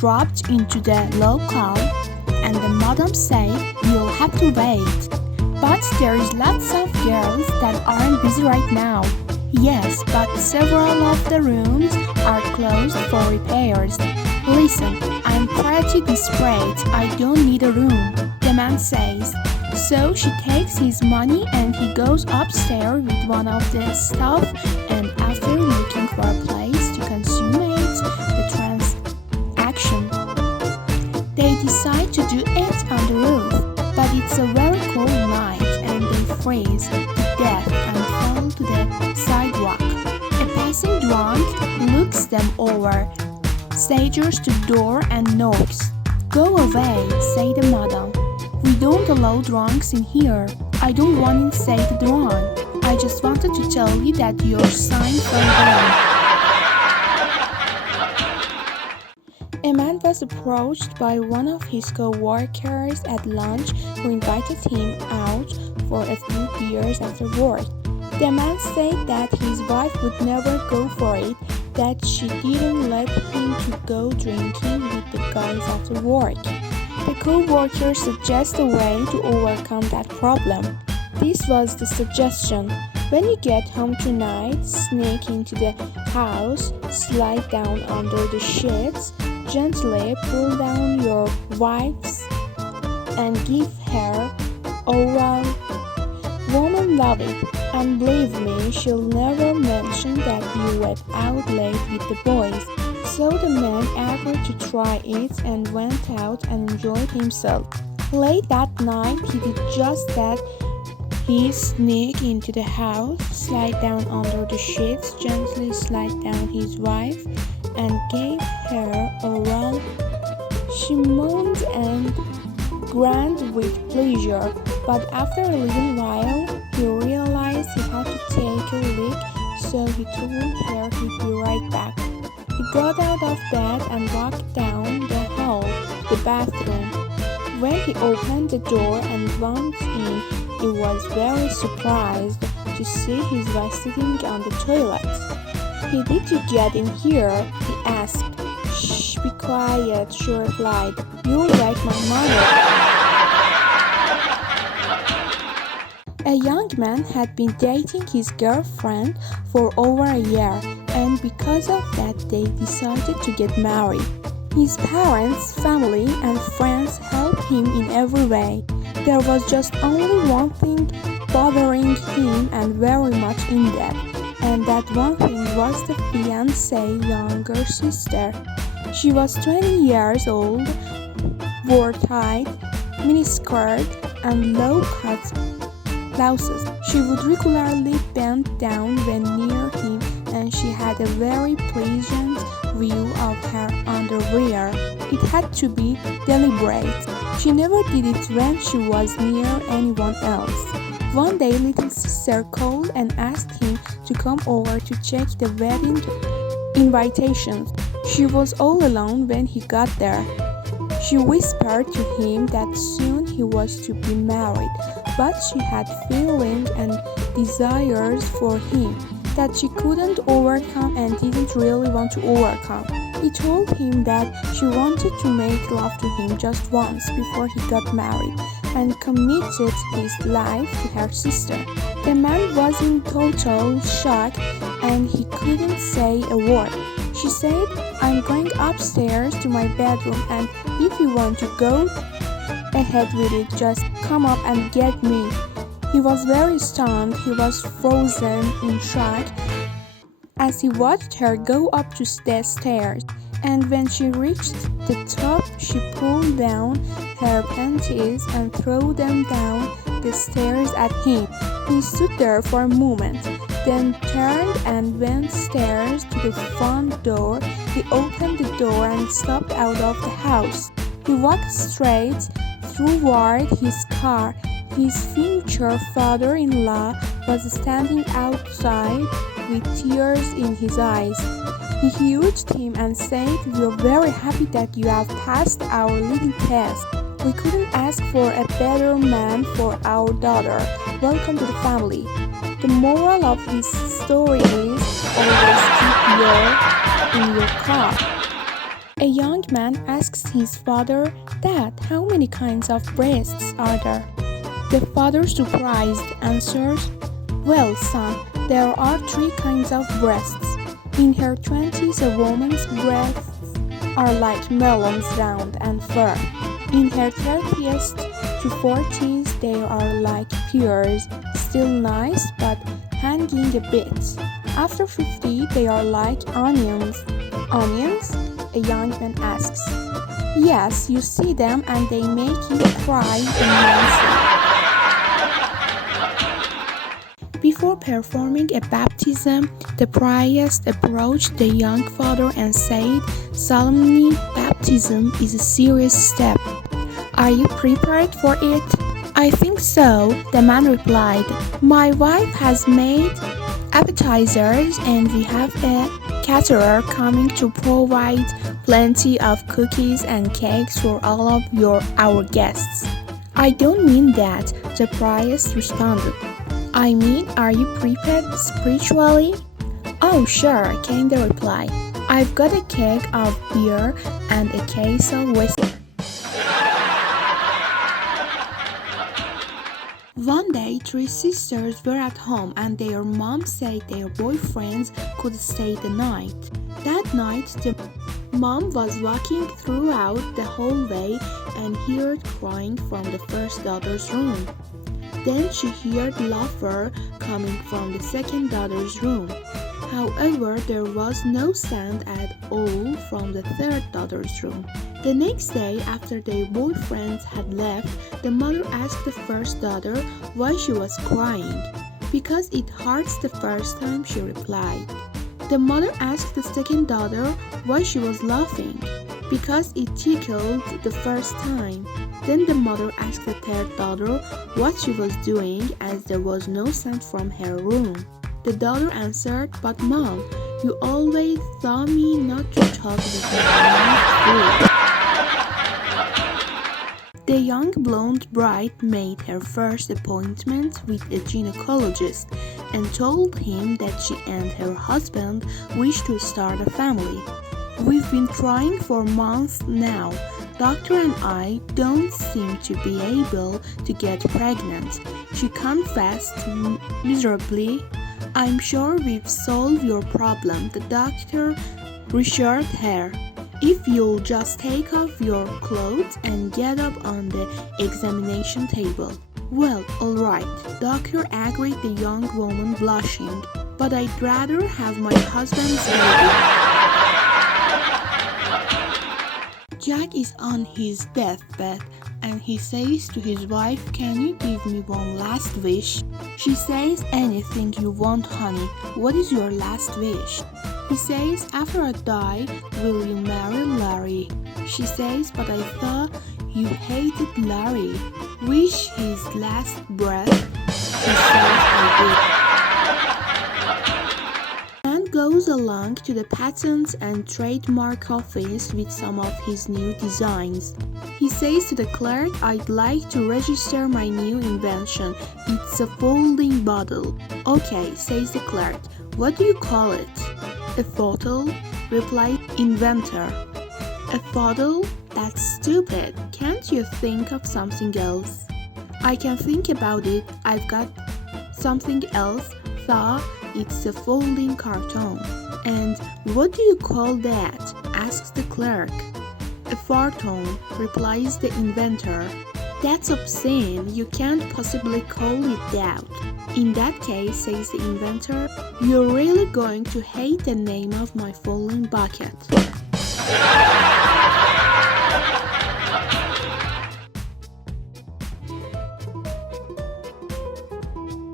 dropped into the local, and the madam said, "You'll have to wait. But there's lots of girls that aren't busy right now." "Yes, but several of the rooms are closed for repairs." "Listen, I'm pretty desperate. I don't need a room," the man says. So she takes his money and he goes upstairs with one of the staff, and after looking for a place to consummate the transaction, they decide to do it on the roof. But it's a very cold night and they freeze to death and fall to the sidewalk. A passing drunk looks them over, staggers to the door and knocks. "Go away," say the madam. "We don't allow drunks in here." "I don't want to say the drunk. I just wanted to tell you that your sign fell down." A man was approached by one of his co-workers at lunch who invited him out for a few beers after work. The man said that his wife would never go for it, that she didn't let him to go drinking with the guys after work. The co-worker suggests a way to overcome that problem. This was the suggestion: when you get home tonight, sneak into the house, slide down under the sheets, gently pull down your wife's and give her oral. Women love it, and believe me, she'll never mention that you went out late with the boys. So the man agreed to try it and went out and enjoyed himself. Late that night, he did just that. He sneaked into the house, slid down under the sheets, gently slid down his wife, and gave her oral. She moaned and groaned with pleasure, but after a little while, he realized he had to take a leak, so he told her he'd be right back. He got out of bed and walked down the hall to the bathroom. When he opened the door and went in, he was very surprised to see his wife sitting on the toilet. "How did you get in here?" he asked. "Shh, be quiet," she replied. "You'll wake my mother." A young man had been dating his girlfriend for over a year, and because of that they decided to get married. His parents, family, and friends helped him in every way. There was just only one thing bothering him and very much in debt, and that one thing was the fiancé's younger sister. She was 20 years old, wore tight miniskirt and low-cut blouses. She would regularly bend down when near him, and she had a very pleasant view of her underwear. It had to be deliberate. She never did it when she was near anyone else. One day, little sister called and asked him to come over to check the wedding invitations. She was all alone when he got there. She whispered to him that soon he was to be married, but she had feelings and desires for him that she couldn't overcome and didn't really want to overcome. He told him that she wanted to make love to him just once before he got married and committed his life to her sister. The man was in total shock and he couldn't say a word. She said, "I'm going upstairs to my bedroom, and if you want to go ahead with it, just come up and get me." He was very stunned. He was frozen in shock as he watched her go up to the stairs, and when she reached the top, she pulled down her panties and threw them down the stairs at him. He stood there for a moment, then turned and went stairs to the front door. He opened the door and stepped out of the house. He walked straight toward his car. His future father-in-law was standing outside with tears in his eyes. He hugged him and said, "We're very happy that you have passed our little test. We couldn't ask for a better man for our daughter. Welcome to the family." The moral of this story is always keep in your car. A young man asks his father, "Dad, how many kinds of breasts are there?" The father, surprised, answers, "Well, son, there are 3 kinds of breasts. In her 20s, a woman's breasts are like melons, round and firm. In her 30s to 40s, they are like pears, still nice but hanging a bit. After 50, they are like onions." "Onions?" a young man asks. "Yes, you see them and they make you cry immensely." Before performing a baptism, the priest approached the young father and said solemnly, "Baptism is a serious step. Are you prepared for it?" "I think so," the man replied. "My wife has made appetizers and we have a caterer coming to provide plenty of cookies and cakes for all of our guests." "I don't mean that," the priest responded. "I mean, are you prepared spiritually?" "Oh, sure," came the reply. "I've got a keg of beer and a case of whiskey." One day, 3 sisters were at home and their mom said their boyfriends could stay the night. That night, the mom was walking throughout the hallway and heard crying from the first daughter's room. Then she heard laughter coming from the second daughter's room. However, there was no sound at all from the third daughter's room. The next day, after their boyfriends had left, the mother asked the first daughter why she was crying. "Because it hurts the first time," she replied. The mother asked the second daughter why she was laughing. "Because it tickled the first time." Then the mother asked the third daughter what she was doing as there was no sound from her room. The daughter answered, "But Mom, you always taught me not to talk with my mouth full." The young blonde bride made her first appointment with a gynecologist and told him that she and her husband wished to start a family. "We've been trying for months now. Doctor and I don't seem to be able to get pregnant," she confessed miserably. "I'm sure we've solved your problem," the doctor reassured her. "If you'll just take off your clothes and get up on the examination table." "Well, all right," doctor agreed, the young woman blushing. "But I'd rather have my husband's baby." Jack is on his deathbed and he says to his wife, "Can you give me one last wish?" She says, "Anything you want, honey. What is your last wish?" He says, "After I die, will you marry Larry?" She says, "But I thought you hated Larry." "Wish his last breath." He says, "I did." Man goes along to the Patent and Trademark Office with some of his new designs. He says to the clerk, "I'd like to register my new invention. It's a folding bottle." "Okay," says the clerk. "What do you call it?" "A bottle," replied inventor. "A bottle? That's stupid. Can't you think of something else?" "I can think about it. I've got something else. Thought it's a folding carton." "And what do you call that?" asks the clerk. "A farton," replies the inventor. "That's obscene. You can't possibly call it that." "In that case," says the inventor, "you're really going to hate the name of my folding bucket."